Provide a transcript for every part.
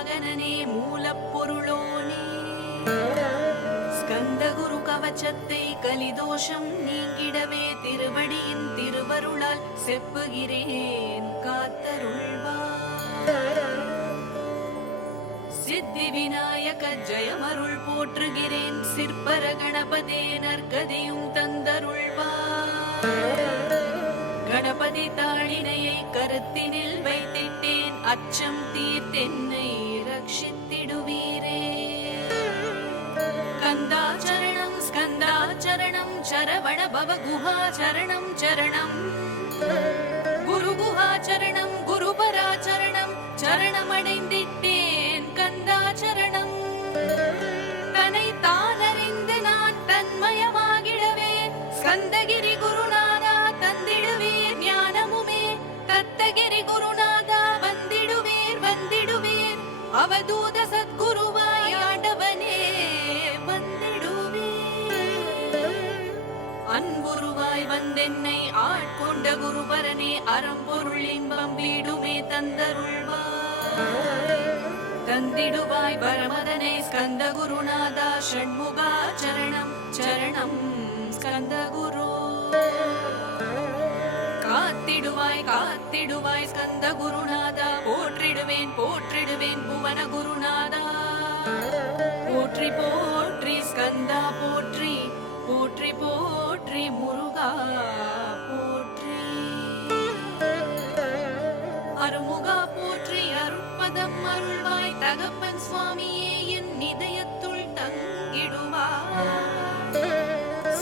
வாகனனே மூலப்பொருளோனே ஸ்கந்த குரு கவச்சத்தை கலிதோஷம் நீங்கிடவே திருவடியின் திருவருளால் செப்புகிறேன் காத்தருள்வார். சித்தி விநாயக ஜெயமருள் போற்றுகிறேன் சிற்பர கணபதே நற்கதியும் தந்தருள்வார். கணபதி தாளினையை கருத்தினில் வைத்திட்டேன் அச்சம் தீர்த்தென்னை ரட்சித்திடுவீரே. கந்தாச்சரணம் ஸ்கந்தாச்சரணம் சரவண பவ குஹாச்சரணம் சரணம் குரு குஹாச்சரணம் குருபராச்சரணம் சரணமடைந்திட்டேன் கந்தாச்சரணம். தன்னை தானறிந்து நான் தன்மயமாகிடவே ஸ்கந்தகிரி குருநாதா தந்திடுவீர் ஞானமுமே. தத்தகிரி குருநாதா வந்திடுவீர் வந்திடுவீர் அவதூத சத்குருவாய் ஆண்டவனே அன்புருவாய் வந்தென்னை ஆட்கொண்ட குருபரனே அறம்பொருள் இன்பம் வீடுமே தந்தருள்வாய். தந்திடுவாய் பரமதனை ஸ்கந்த குருநாதா ஷண்முகா சரணம் சரணம் ஸ்கந்த குரு. காத்திடுவாய் காத்திடுவாய் ஸ்கந்த குருநாதா போற்றிடுவேன் போற்றிடுவேன் புவன குருநாதா. போற்றி போற்றி ஸ்கந்தா போற்றி போற்றி போற்றி முருகா போற்றி. அருமுகா போற்றி அருட்பதம் அருள்வாய் தகப்பன் சுவாமியே என் இதயத்துள் தங்கிடுவாய்.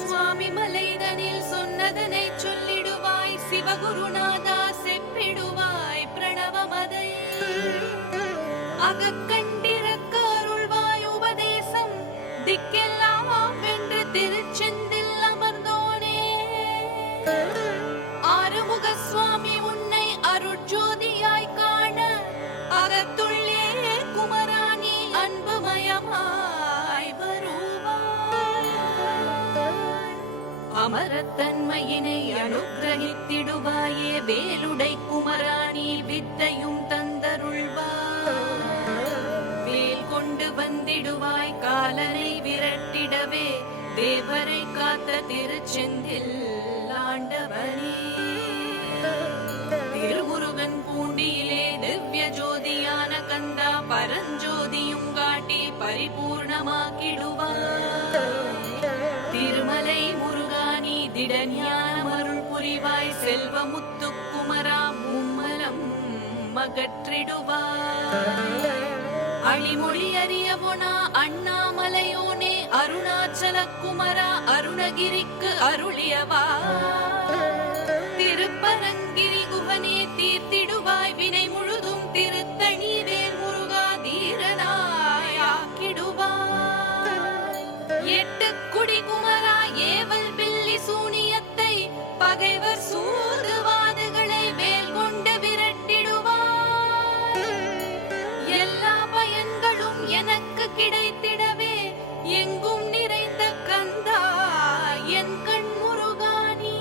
சுவாமி மலைதனில் சொன்னதனை சொல்லிடுவாய் சிவகுருநாதா செப்பிடுவாய் பிரணவமதை. அகக்கண்டிருக்க அருள்வாய் உபதேசம் திக்கெல்லாம் வென்று திருச்செந்தில் அமர்ந்தோனே. ஆறுமுக சுவாமி உன்னை அருட்ஜோதியாய் காண அகத்துள்ளே குமராணி அன்புமயமாய் வருவாய். அமரத்தன்மையினை அனுக்கிரகித்திடுவாயே வேலுடை குமராணி வித்தையும் தந்தருள்வாய். வேல் கொண்டு வந்திடுவாய் காலனை விரட்டிடவே தேவரை காத்த திருச்செந்தில் ஆண்டவனே. திருமுருகன் பூண்டியிலே திவ்ய ஜோதியான கந்தா பரஞ்சோதியும் காட்டி பரிபூர்ணமாக்கிடுவாய். திருமலை முருகானி திடஞானம் அருள் புரிவாய் செல்வமுத்து குமரா மும்மலம் அகற்றிடுவாய். அழிமொழி அறியவுனா அண்ணாமலையோனே அருணாச்சல குமரா அருணகிரிக்கு அருளியவா. திருப்பரங்கிரி குகனே தீர்த்திடுவாய் வினை முழுதும் திருத்தணி வேல் முருகா தீரனாய் ஆக்கிடுவாய். எட்டு குடி குமரா ஏவல் பில்லி சூனியத்தை பகைவர் சூதுவாதுகளை வேல் கொண்டு விரட்டிடுவாய். எல்லா பயன்களும் எனக்கு கிடைத்திடவே எங்கும் நிறைந்த கந்தா என் கண் முருகானி.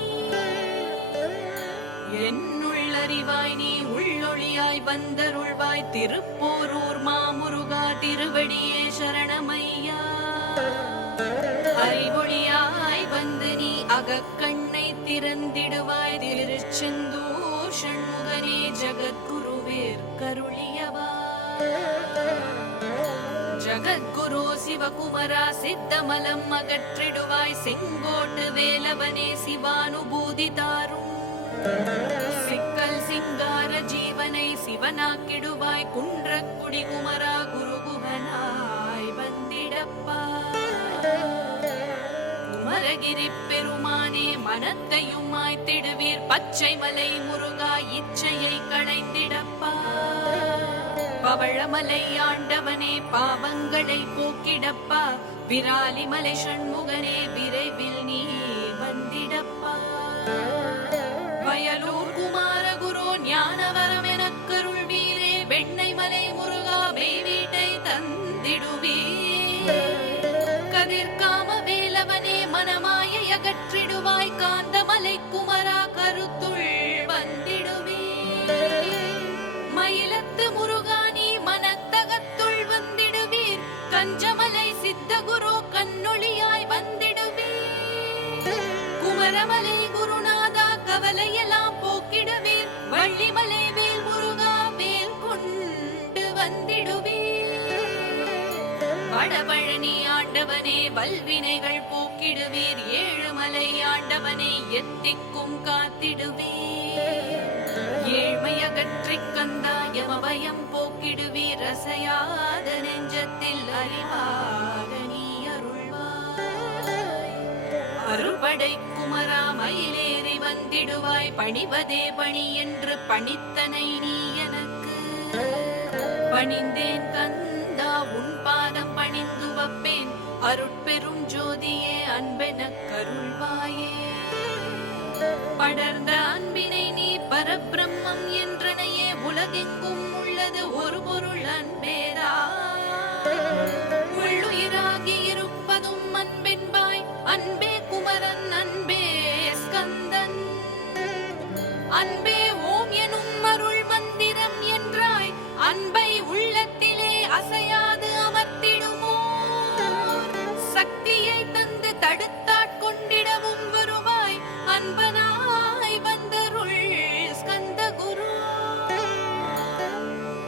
என்னுள்ளறிவாய் நீ உள்ளொளியாய் வந்தருள்வாய் திருப்போரூர் மாமுருகா திருவடியே சரணமையா. அறிவொளியாய் வந்து நீ அகக்கண்ணை திறந்திடுவாய் திருச்செந்தூர் ஷண்முகனே ஜகத்குருவேர் கருளியவா. ஜகத்குரு சிவகுமரா சித்தமலம் அகற்றிடுவாய் செங்கோட்டு வேலவனே சிவானுபூதி தாரும். சிக்கல் சிங்கார ஜீவனை சிவனாக்கிடுவாய் குன்றக்குடி குமரா குருகுகனாய் வந்திடப்பா. குமரகிரி பெருமானே மனத்தையும் மாய்த்திடுவீர் பச்சை மலை முருகா இச்சையை களைந்திடப்பா. பவழமலை ஆண்டவனே பாவங்களை போக்கிடப்பா. விராலிமலை ஷண்முகனே விரைவில் நீ வந்திடப்பா. வயலூர் குமார குரு ஞானவரம் எனக்கருள் வீரே வெண்ணை மலை முருகா வீட்டை தந்திடுவே. கதிர்காம வேலவனே மனமாயை அகற்றிடுவாய் காந்தமலை குமரா கருத்துள் வந்திடுவே. மயிலத்து முருகானி மனத்தகத்த வரமலை குருநாதா கவலையெல்லாம் போக்கிடுவீர், வள்ளிமலை வேல் முருகா வேல் கொண்டு வந்திடுவீர். வடபழனி ஆண்டவனே வல்வினைகள் போக்கிடுவீர், ஏழுமலை ஆண்டவனே எத்திக்கும் காத்திடுவீர். ஏழ்மையகற்றிக் கந்தாயமபயம் போக்கிடுவீர், அசையாத நெஞ்சத்தில் அறிவாக நீ அருள்வாய். அறுபடை குமரா மயிலேறி வந்திடுவாய், பணிவதே பணி என்று பணித்தனை நீ எனக்கு. பணிந்தேன் கந்தா உன் பாதம் பணிந்து வப்பேன், அருட்பெரும் ஜோதியே அன்பெனக் கருள்வாயே. படர்ந்த அன்பினை நீ பரபிரம்மம் என்றனையே, உலகெங்கும் உள்ளது ஒரு பொருள் அன்பேதா. உள்ளுயிராகி இருப்பதும் அன்பென்பாய், அன்பே குமரன் அன்பே ஸ்கந்தன். அன்பே ஓம் எனும் அருள் மந்திரம் என்றாய், அன்பை உள்ளத்திலே அசையாது அமர்த்திடுமோ. சக்தியை தந்து தடுத்தாட்கொண்டிடவும் வருவாய், அன்பனாய் வந்தருள் ஸ்கந்த குரு.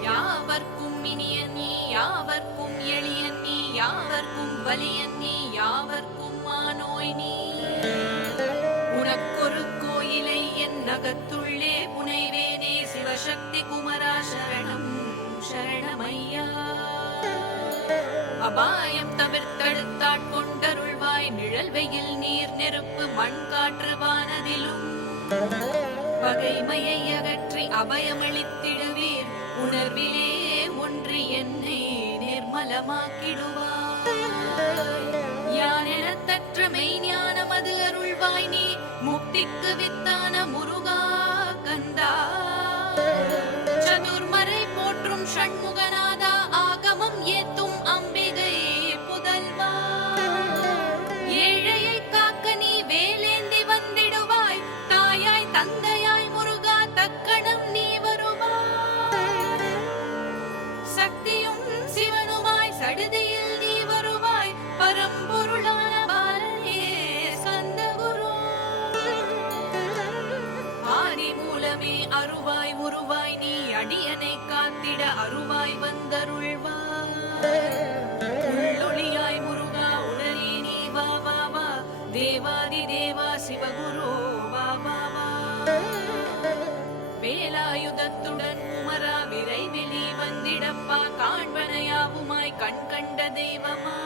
யாவர்க்கும் இனியன் நீ, யாவர்க்கும் எளியன் நீ, யாவர்க்கும் வலியன் நீ, யாவர்க்கும் மானோய் நீ. உனக்கொரு கோயிலை என் நகத்துள்ளே புனைவேனே, சிவசக்தி குமரா சரணம் சரணமையா. அபாயம் தவிர்த்தெடுத்தாட்கொண்டருள்வாய், நிழல் வெயில் நீர் நெருப்பு மண் காற்று வானதிலும். பகைமையை அகற்றி அபயமளித்திடுவீர், உணர்விலே ஒன்றி என்னை நிர்மலமாக்கிடுவாய். யானெனத்தற்ற மெய்ஞானம் அது அருள்வாய் நீ, முக்திக்கு வித்தான முருகா கந்தா. சதுர்மறை போற்றும் ஷண்முகநாதா, ஆகமம் ஏத்தும் அம்பிகை புதல்வா. ஏழையை காக்க நீ வேலேந்தி வந்திடுவாய், தாயாய் தந்தையாய் முருகா தக்கணம் நீ வருவாய். சக்தியும் சிவனுமாய் சடுதியில் நீ வருவாய், பரம்பொருளான பாலனே ஸ்கந்த குரு. ஆதி மூலமே அருவாய் உருவாய் நீ, அடியனை காத்திட அருவாய் வந்தருள்வாய். உள்ளொளியாய் முருகா உடனே நீ வா வா வா, தேவாதி தேவா சிவகுரு வா வா வா. வேலாயுதத்துடன் குமரா விரைவில் நீ வந்திடப்பா, காண்பனையாவுமாய் கண் கண்ட தெய்வமா.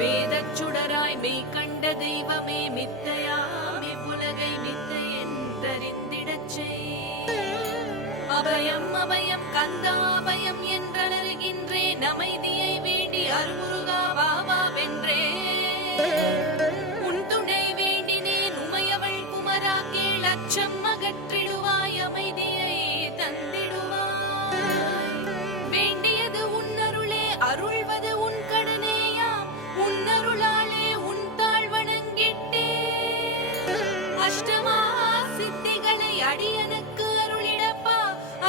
வேதச் சுடராய் மெய் கண்ட தெய்வமே, மித்தையாமி உலகை மித்தை என்றறிந்திடச் செய். அபயம் அபயம் கந்தா அபயம் என்றலறுகின்றேன், அமைதியை வேண்டி அருமுருகா வா வா வென்றே. உன் துணை வேண்டினேன் உமையவள் குமரா கேள், அச்சம் அகற்றிடுவாய் அமைதியை தந்திடுவாய். வேண்டியது உன் அருளே, அருள்வது உன் கடனேயாம், உன் அருளாலே உன் தாழ் வணங்கிட்டே. அஷ்டமா சித்திகளை அடியனுக்கு அருளிடப்பா,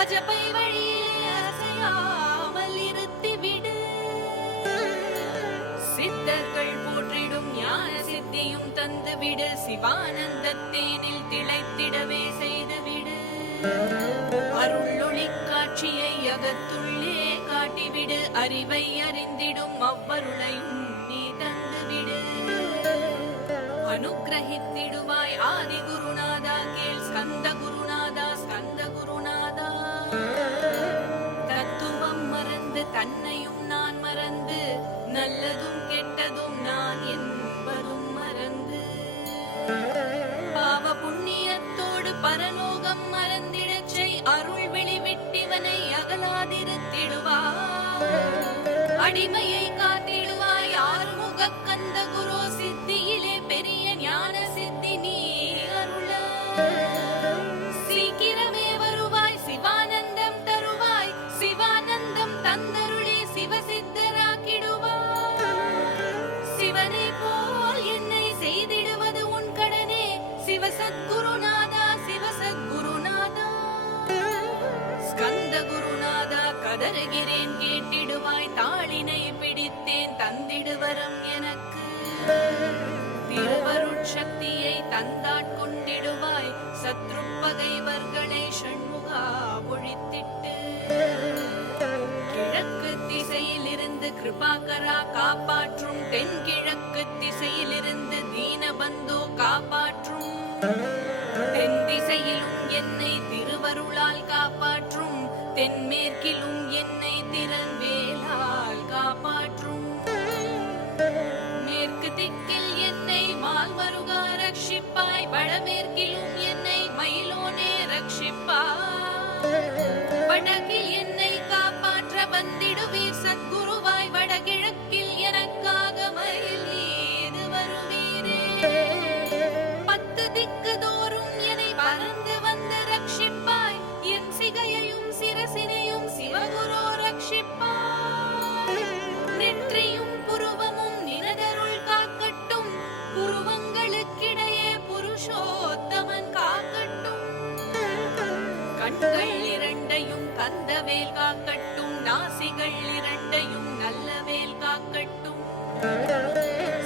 அஜபை வழியிலே அசையாமல் இருத்திவிடு. சித்தர்கள் போற்றிடும் ஞான சித்தியும் தந்துவிடு, சிவானந்தத்தேனில் திளைத்திடவே செய்துவிடு. அருளொளி காட்சியை அகத்துள்ளே காட்டிவிடு, அறிவை அறிந்திடும் அவ்வருளையும் நீ தந்துவிடு. அனுகிரகித்திடுவாய் ஆதி குருநாதா கேள், ஸ்கந்த குருநாதா ஸ்கந்த குருநாதா. தத்துவம் மறந்து தன்னையும் நான் மறந்து, நல்லதும் கெட்டதும் நான் என்பதும் மறந்து, பாவ புண்ணியத்தோடு பரலோகம் மறந்திடச் செய், அருள் வெளிவிட்டிவனை அகலாதிருத்திடுவாய். அடிமையை காத்திடுவாய் ஆறுமுக கந்த குரு, சித்தியிலே பெரிய ஞான சித்தி நீ அருள. சீக்கிரமே வருவாய் சிவானந்தம் தருவாய், சிவானந்தம் தந்தருளே சிவசித்தராக்கிடுவாய். சிவனை போல் என்னை செய்திடுவது உன் கடனே, சிவசத்குருநாதா சிவசத்குருநாதா. ஸ்கந்த குருநாதா கதறுகிறேன் கேட்டிடுவாய், தாளினை பிடித்தேன் தந்திடுவரம் எனக்கு. திருவருட்சக்தி தந்தாட்கொண்டிடுவாய் சத்ரு பகைவர்களை ஷண்முகா ஒழித்திட்டு கிழக்கு திசையிலிருந்து கிருபாகரா காப்பாற்றும் தென்கிழக்கு திசையிலிருந்து தீனபந்தோ காப்பாற்றும் தென் திசையிலும் என்னை திருவருளால் காப்பாற்றும் தென்மேற்கிலும் என்னை திறன்வேலால் காப்பாற்றும் மேற்கு திக்கில் என்னை மால்மருகா ரட்சிப்பாய் வடமேற்கிலும் என்னை மயிலோனே ரட்சிப்பாய் வடக்கில் என்னை காப்பாற்ற வந்திடுவீர் சத்குருவாய் வடகிழக்கில் எனக்காக மயில் ஏது வருவீரே 10 திக்கு தோறும் என்னை பறந்து வந்து ரட்சிப்பாய் என் சிகையையும் சிரசினையும் சிவகுரு ரட்சிப்பாய் நெற்றியும் புருவமும் நினதருள் காக்கட்டும் புருவங்களுக்கிடையே புருஷோத்தமன் காக்கட்டும் கண்கள் இரண்டையும் கந்தவேல் காக்கட்டும் நாசிகள் இரண்டையும் நல்லவேல் காக்கட்டும்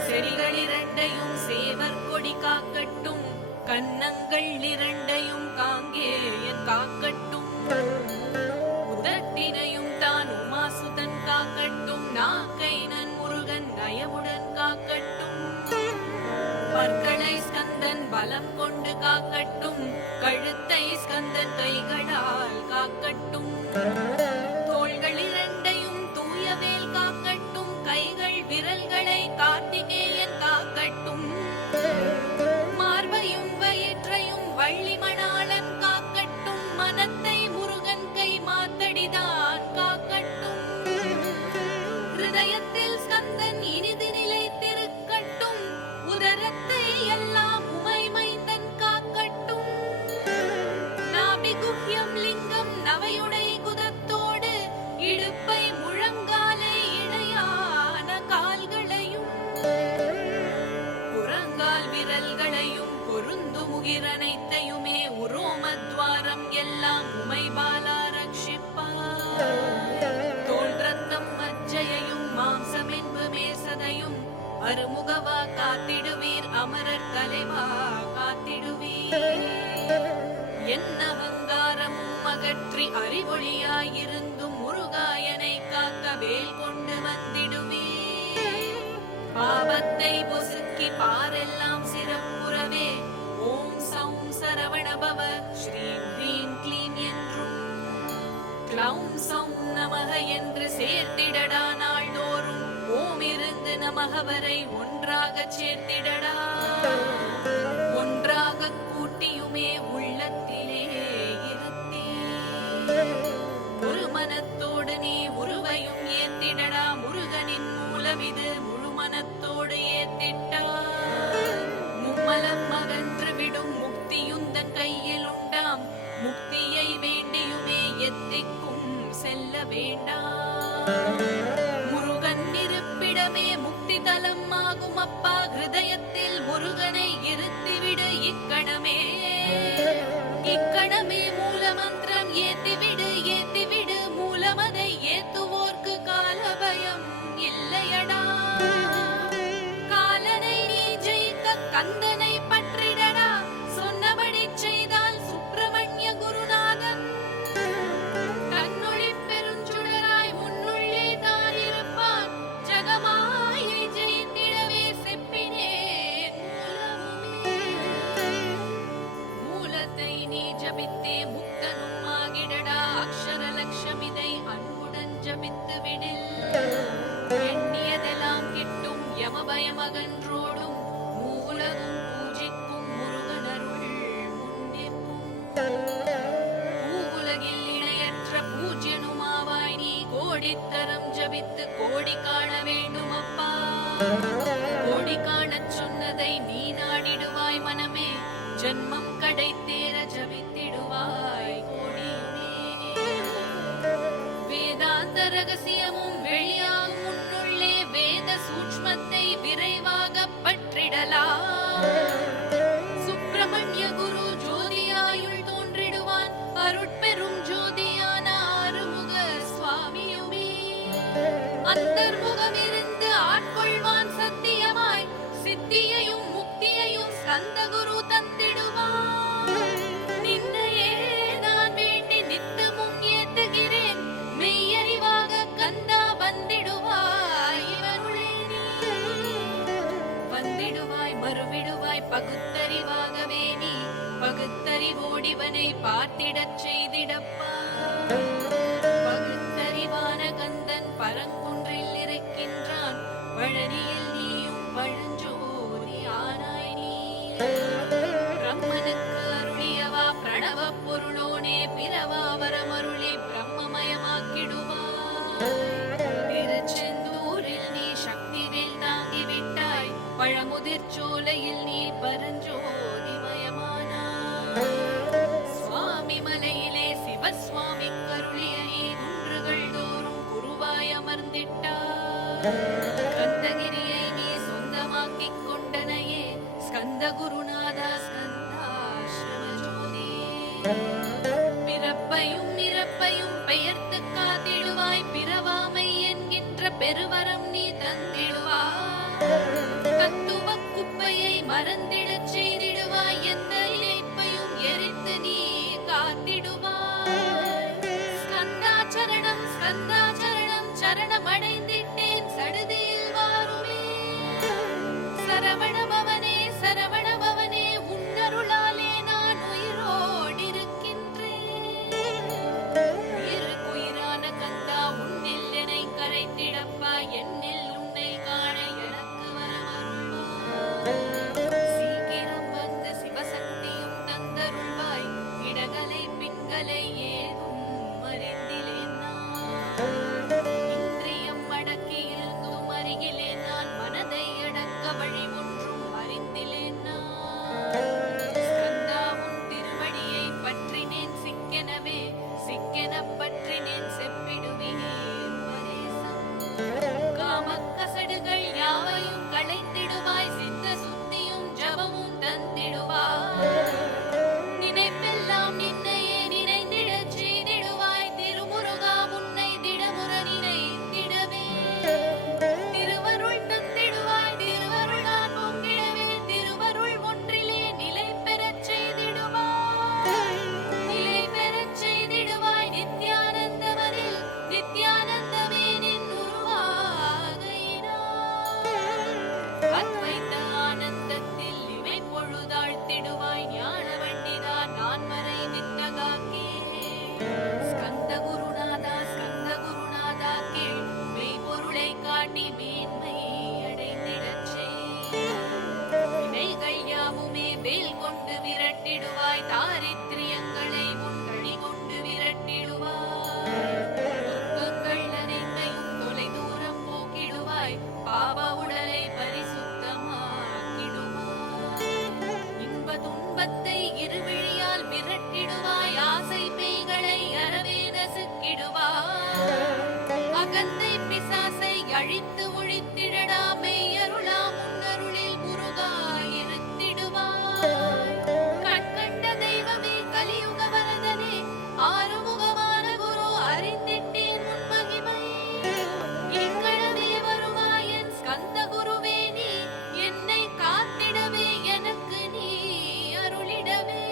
செடிகள் இரண்டையும் சேவர் கொடி காக்கட்டும் கன்னங்கள் இரண்டையும் காங்கேயன் காக்கட்டும் உதட்டினையும் தான் உமாசுதன் காக்கட்டும் நாக்கை நன் முருகன் நயவுடன் காக்கட்டும் பற்களை ஸ்கந்தன் பலம் கொண்டு காக்கட்டும் கழுத்தை ஸ்கந்தன் கைகளால் காக்கட்டும் தோள்கள் இரண்டையும் தூயவேல் காக்கட்டும் கைகள் விரல்களை கார்த்திகேயன் காக்கட்டும் மார்பையும் வயிற்றையும் வள்ளி மணாளன் காக்கட்டும் மனத்தை முருகன் கை மாத்தடிதான் காக்கட்டும் ஹிருதயத்தில் ஸ்கந்தன் இனிது நிலைத்திருக்கட்டும் உதரத்தை எல்லாம் உமை மைந்தன் காக்கட்டும் நாபிகுஹ்யம் லிங்கம் நவையுடை குதத்தோடு இடுப்பை முழங்காலை இணையான கால்களையும் புறங்கால் விரல்களையும் பொருந்து முகிரனைத்தையுமே உரோமத்வாரம் எல்லாம் உமை பாலா ரட்சிப்பார் தோல் ரத்தம் மஜ்ஜையையும் மாம்சமென்பு மேசதையும் அருமுகவா காத்திடுவீர் அமரர் தலைவா காத்திடுவீர் என் அகங்காரமும் அகற்றி அறிவொளியாயிருந்தும் முருகாயனை காக்க வேல் கொண்டு வந்திடுவீர் பாவத்தை பொசுக்கி பாரெல்லாம் சிறப்புறவே ஓம் சௌம் சரவணபவ ஸ்ரீம் ஹ்ரீம் க்ளீம் என்றும் க்ளௌம் சௌம் நமக என்று சேர்த்திடடா நாள்தோறும் ஓம் இருந்து நமக வரை ஒன்றாகச் சேர்த்திடடா ஒன்றாக கூட்டியுமே உள்ளத்திலே இருத்தி ஒரு மனத்தோடு நீ உருவையும் ஏத்திடடா முருகனின் மூலமிது முழு மனத்தோடு ஏத்திட்டா மும்மலம் அகன்று விடும் முக்தியுந்தன் கையில் உண்டாம் முக்தியை வேண்டியுமே எத்திக்கும் செல்ல வேண்டாம் முருகன் இருப்பிடமே முக்தி தலம் ஆகும் அப்பா ஹிருதயத்தில் முருகனை இருத்திவிடு இக்கணமே இக்கணமே மூலமந்திரம் ஏத்திவிடு மூலமதை ஏத்துவோர்க்கு கால பயம் இல்லையடா காலனை நீ ஜெயிக்க கந்தனை பற்றிடடா சொன்னபடி செய்தால் சுப்பிரமணிய குருநாதன் தன்னொளி பெருஞ்சுடராய் உன்னுள்ளே தான் இருப்பான் ஜகமாயை ஜெயித்திடவே செப்பினேன் மூலத்தை நீ ஜபித்தே முக்தனும் ஆகிடடா அக்ஷர லட்சமிதை அன்புடன் ஜபித்து விடில் எண்ணியதெல்லாம் கிட்டும் யமபயம் அகன்றோடும் மூலகும் பூஜிக்கும் முருகனருள் முன்னிற்கும் பூவுலகில் இணையற்ற பூஜ்யனுமாவாய் நீ கோடித்தரம் ஜபித்து கோடி காண வேண்டும் அப்பா கோடி காணச் சொன்னதை நீ நாடிடுவாய் மனமே ஜன்மம் கடைத்தேற ஜபித்திடுவாய் கோடியுமே வேதாந்த ரகசியமும் வெளியாகும் முன்னுள்ளே வேத சூட்ச்மத்தை விரைவாக பற்றிடலாம் சுப்பிரமணிய குரு ஜோதியாயுள் தோன்றிடுவான் அருட்பெரும் ஜோதியான ஆறுமுக சுவாமியுமே அந்தர்முகமிருந்து ஆட்கொள்வான் சத்தியமாய் சித்தியையும் முக்தியையும் ஸ்கந்த குரு பார்த்திடச் செய்திடப்பா. பகுத்தறிவான கந்தன் பரங்குன்றில் இருக்கின்றான், பழனியில் நீயும் பழஞ்சோதி ஆனாய் நீ. பிரம்மனுக்கு அருளியவா பிரணவ பொருளோனே, பிறவா வரமருளி பிரம்மமயமாக்கிடுவாய். திருச்செந்தூரில் நீ சக்திவேல் தாங்கிவிட்டாய், பழமுதிர் சோலையில் நீ பரஞ்சோதிமயமானாய். சுவாமி மலையிலே சிவசுவாமி கருளிய நீ குன்றுகள் தோறும் குருவாய் அமர்ந்திட்டாய். கந்தகிரியை நீ சொந்தமாக்கிக் கொண்டனையே, ஸ்கந்த குருநாதா ஸ்கந்தாஸ்ரம ஜோதி. பிறப்பையும் இறப்பையும் பெயர்த்து காத்திடுவாய், பிறவாமை என்கின்ற பெருவரம் நீ தந்திடுவாய். தத்துவ குப்பையை மறந்திடச் செய்திடுவாய், எந்த இழைப்பையும் எரித்து நீ காத்திடுவாய். ஸ்கந்தாச்சரணம் ஸ்கந்தாச்சரணம் சரணமடைந்திட்டேன் சடுதியில் வாருமே. சரவணபவனே சரவணபவனே, உன்னருளாலே நான் உயிரோடிருக்கின்றேன். உயிருக்குயிரான கந்தா, உன்னில் என்னை கரைத்திடப்பா, என்னில் உன்னை காண எனக்கு வரமருள்வாய். சீக்கிரம் வந்து சிவசக்தியும் தந்தருள்வாய், இடகலை பின்களை ஏதும் அறிந்திலேன் நான். இந்திரியம் அடக்கி இருந்தும் அருகிலேன் நான், மனதை அடக்க வழி ஒன்றும் அறிந்திலேன் நான். ஸ்கந்தா உன் திருவடியை பற்றினேன் சிக்கெனவே, சிக்கெனப் பற்றினேன் செப்பிடுவேன் உபதேசம். காமக்கசடுகள் யாவையும் களைந்திடுவாய், சித்த சுத்தியும் ஜபமும் தந்திடுவாய். நினைப்பெல்லாம் நின்னையே நினைந்திடச் செய்திடுவாய், திருமுருகா உன்னை திடமுற நினைத்திடவே. திருவருள் தந்திடுவாய், திருவருளால் பொங்கிடவே, திருவருள் ஒன்றிலே நிலை பெறச் செய்திடுவாய். நிலை பெறச் செய்திடுவாய் நித்யானந்தவனில், நித்யானந்தமே நின் உருவாகையினாய். அத்வைத ஆனந்தத்தில் இமை பொழுதாழ்த்திடுவாய், ஞான வண்டிதா நான் மறை நித்தகாக்கே. ஸ்கந்த குருநாதா கேள், மெய்ப்பொருளை காட்டி மேன்மை அடைந்திடச் செய். வினைகள் யாவுமே வேல் கொண்டு விரட்டிடுவாய், தாரித்ரியங்களை உன்னழி கொண்டு விரட்டிடுவாய். துக்கங்கள் அனைத்தையும் தொலை தூரம் போக்கிடுவாய், பாவ உடலை பரிசுத்தமாக்கிடுவாய். இன்ப துன்பத்தை இருவிழியால் விரட்டிடுவாய், ஆசை பேய்களை அறவே நசுக்கிடுவாய். அகந்தை பிசாசை அழித்து ஒழித்திடடா, மெய்யருளாம் உன்னருளில் முருகா இருத்திடுவாய். கண்கண்ட தெய்வமே கலியுக வரதனே, ஆறுமுகமான குரு அறிந்திட்டேன் உன் மகிமை. இக்கணமே வருவாய் என் ஸ்கந்த குருவே, நீ என்னை காத்திடவே, எனக்கு நீ அருளிடவே.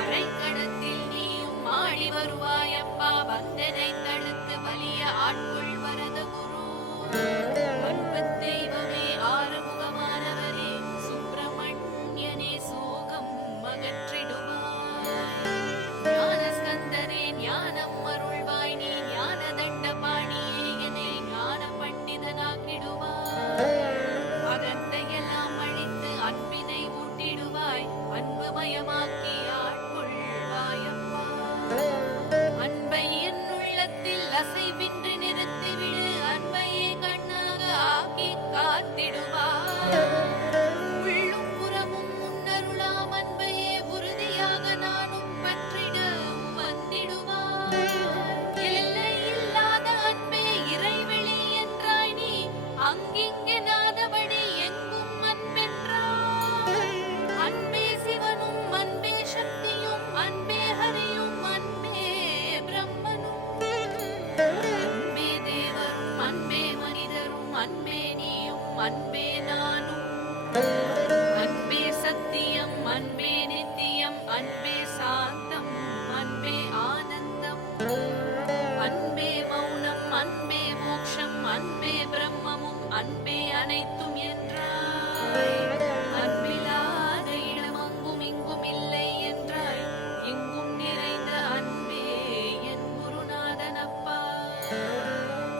அரைக்கடத்தில் நீயும் ஆடி வருவாயப்பா, வந்தனை தடுத்து வலிய ஆட்கொள் வரத குரு.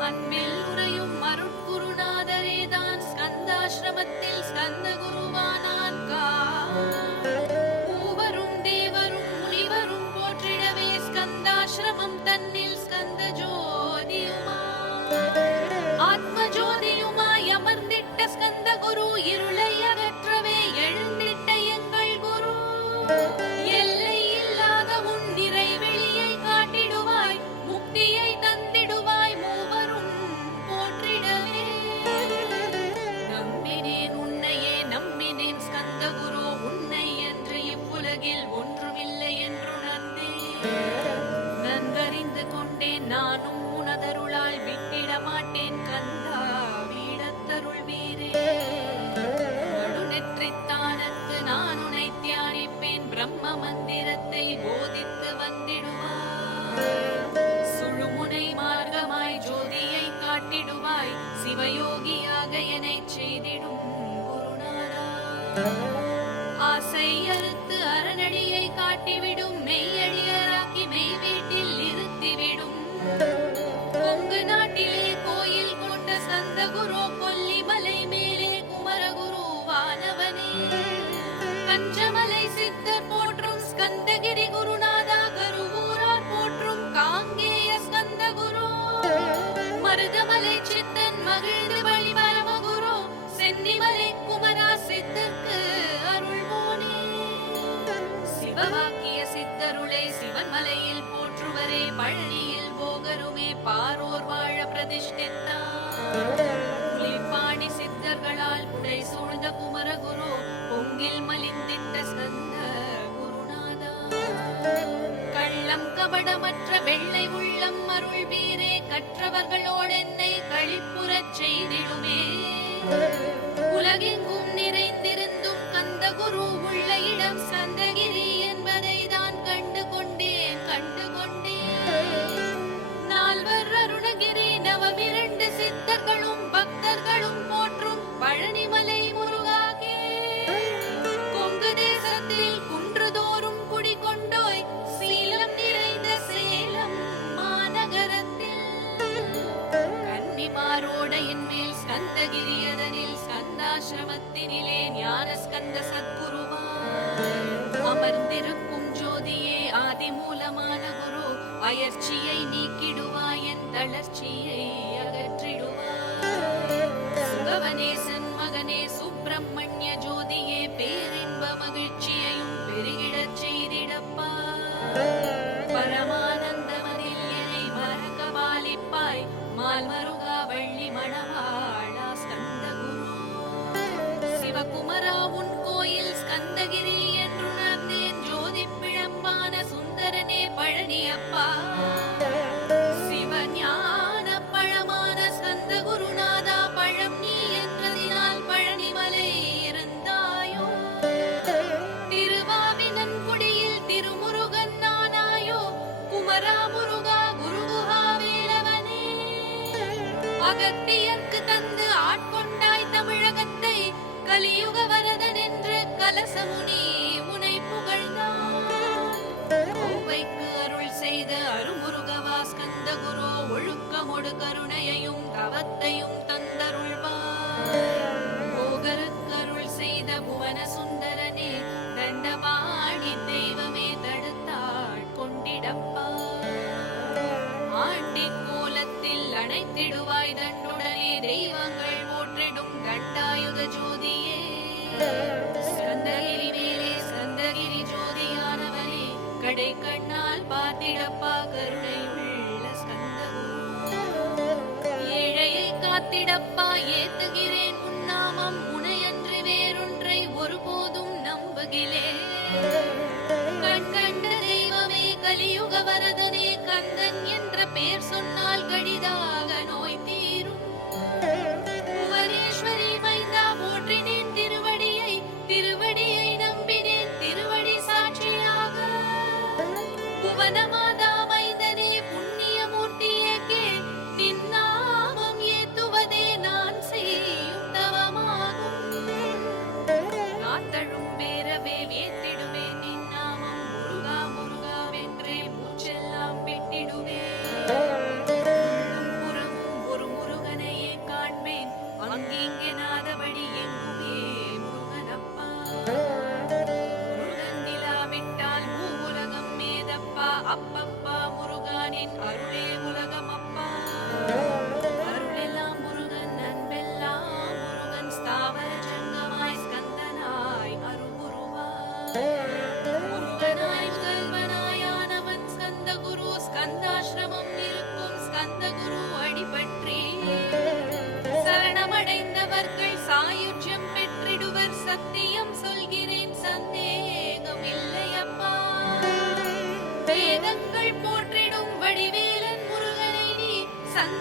அன்பில் உறையும் அருட்குருநாதரேதான் ஸ்கந்தாசிரமத்தில் ஸ்கந்த குருவானான் மூவரும் தேவரும் முனிவரும் போற்றிடவே ஸ்கந்தாசிரமம் தன்னில் ஸ்கந்த ஜோதியுமா ஆத்ம ஜோதியுமாய் அமர்ந்திட்ட ஸ்கந்த குரு இருளை அகற்றவே எழுந்திட்ட எங்கள் குரு எல்லை இல்லாத உன் நிறைவெளியை காட்டிடுவாய் முக்தியை தந்திடுவாய் மூவரும் போற்றிடவே நம்பினேன் உன்னையே நம்பினேன் ஸ்கந்த குரு உன்னை என்று இவ்வுலகில் ஒன்றுமில்லை என்றுணர்ந்தேன் நன்கறிந்து கொண்டேன் நானும் உனதருளால் விட்டிட மாட்டேன் கந்தா வீடத்தருள் வீரே நடுநெற்றித்தானுக்கு நான் உனை தியானிப்பேன் பிரம்ம மந்திரத்தை போதித்து வந்திடுவாய் சுழுமுனை மார்க்கமாய் ஜோதியை காட்டிடுவாய் சிவயோகியாக என்னை செய்திடும் குருநாதா ஆசை அறுத்து அரணடியை காட்டிவிடும் மெய்யடியராக்கி மெய் வீட்டில் இருத்திவிடும் கொங்கு நாட்டிலே கோயில் கொண்ட ஸ்கந்த குரு கொல்லிமலை மேலே குமரகுரு வானவனே கஞ்சமலை சித்தர் போற்றும் ஸ்கந்தகிரி குருநாதா கருவூரார் போற்றும் காங்கேய ஸ்கந்த குரு மருதமலை சித்தன் மகிழ்ந்து வழி பரமகுரு சென்னிமலை குமரா சித்தர்க்கு அருள்வோனே சிவவாக்கிய சித்தருளே சிவன் மலையில் போற்றுவரே பழனியில் போகருமே பாரோர் வாழ பிரதிஷ்டித்தார் புலிப்பாணி சித்தர்களால் புடை சூழ்ந்த குமரகுரு பொங்கில் மலிந்திட்ட ஸ்கந்த குருநாதா கள்ளம் கபடமற்ற வெள்ளை உள்ளம் அருள் வீரே கற்றவர்களோடு என்னை களிப்புறச் செய்திடுமே உலகெங்கும் நிறைந்திருந்தும் கந்த குரு உள்ள இடம் ஸ்கந்தகிரி என்பதை தான் கண்டு கொண்டேன் நால்வர் அருணகிரி நவமிரண்டு சித்தர்களும் பக்தர்களும் போற்றும் பழனிமலை முருகாகே கொங்கு தேசத்தில் குன்றுதோறும் குடிகொண்டோய் சீலம் நிறைந்த சேலம் மாநகரத்தில் கன்னிமாரோடையின் மேல் ஸ்கந்தகிரி அதனில் ஸ்கந்தாசிரமத்தினிலே ஞான ஸ்கந்த சத்குருவாய் அமர்ந்திருக்கும் ஜோதியே ஆதிமூலமான குரு அயற்சியை நீக்கிடுவாய் என் தளர்ச்சியை அகற்றிடுவாய் சுகவனேசன் மகனே சுப்பிரமணிய ஜோதியே பேரின்ப மகிழ்ச்சியையும் பெருகிடச் செய்திடப்பா பரமானந்தமதில் என்னை மறக்க பாலிப்பாய் மால்மருகா வள்ளி மணவாளா ஸ்கந்த குரு சிவகுமரா உன் கோயில் ஸ்கந்தகிரி என்றுணர்ந்தேன் ஜோதி பிழம்பான சுந்தரனே பழனியப்பா சிவஞான பழமான ஸ்கந்த குருநாதா பழம் நீ என்றதினால் பழனிமலை இருந்தாயோ திருவாவினன் குடியில் திருமுருகன் நானாயோ குமரா முருகா குருகுஹா வேலவனே அகத்தியர்க்கு தந்து ஆட்கொண்டாய் தமிழகத்தை கலியுக வரதன் என்று கலசமுனி உனை புகழ்ந்தான் ஔவைக்கு அருள் செய்த அருமுருகவா ஸ்கந்த குரு ஒழுக்கமொடு கருணையையும் தவத்தையும் தந்தருள்வாய் போகருக்கு அருள் செய்த புவன சுந்தரனே தண்டபாணி தெய்வமே தடுத்தாள் கொண்டிடப்பா ஆண்டி கோலத்தில் அணைத்திடுவாய் தண்டுடனே தெய்வங்கள் போற்றிடும் கண்டாயுத ஜோதியே ஸ்கந்தகிரி மேலே ஸ்கந்தகிரி ஜோதியானவனே கடை கண்ணால் பார்த்திடப்பா கருணையுள்ள ஸ்கந்த குரு ஏழையை காத்திடப்பா ஏத்துகிறேன் உன்னாமம் உனையன்று வேறொன்றை ஒருபோதும் நம்புகிலேன் கண் கண்ட தெய்வமே கலியுக வரதனே கந்தன் என்ற பெயர் சொன்னால் கடிதாக நோய் தீரும் புவனேஸ்வரி மைந்தா போற்றினேன் திருவடியை நம்பினேன் திருவடி சாட்சியாக புவனமாதா மைந்தனே புண்ணிய மூர்த்தியே நின்னாமம் ஏத்துவதே நான் செய்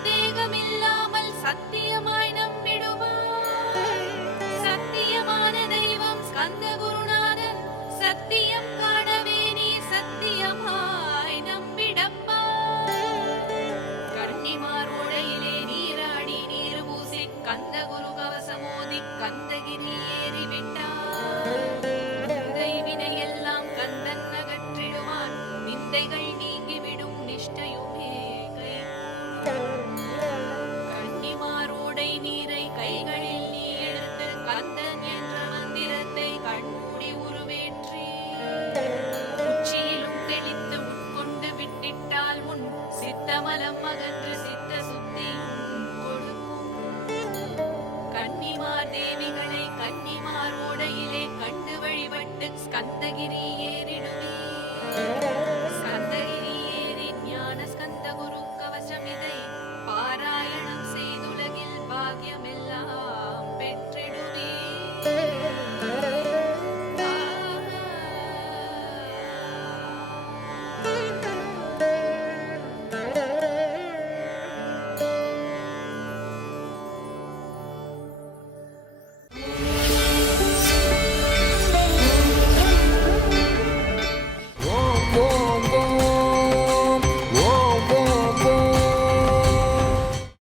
சந்தேகமில்லாமல் சத்திய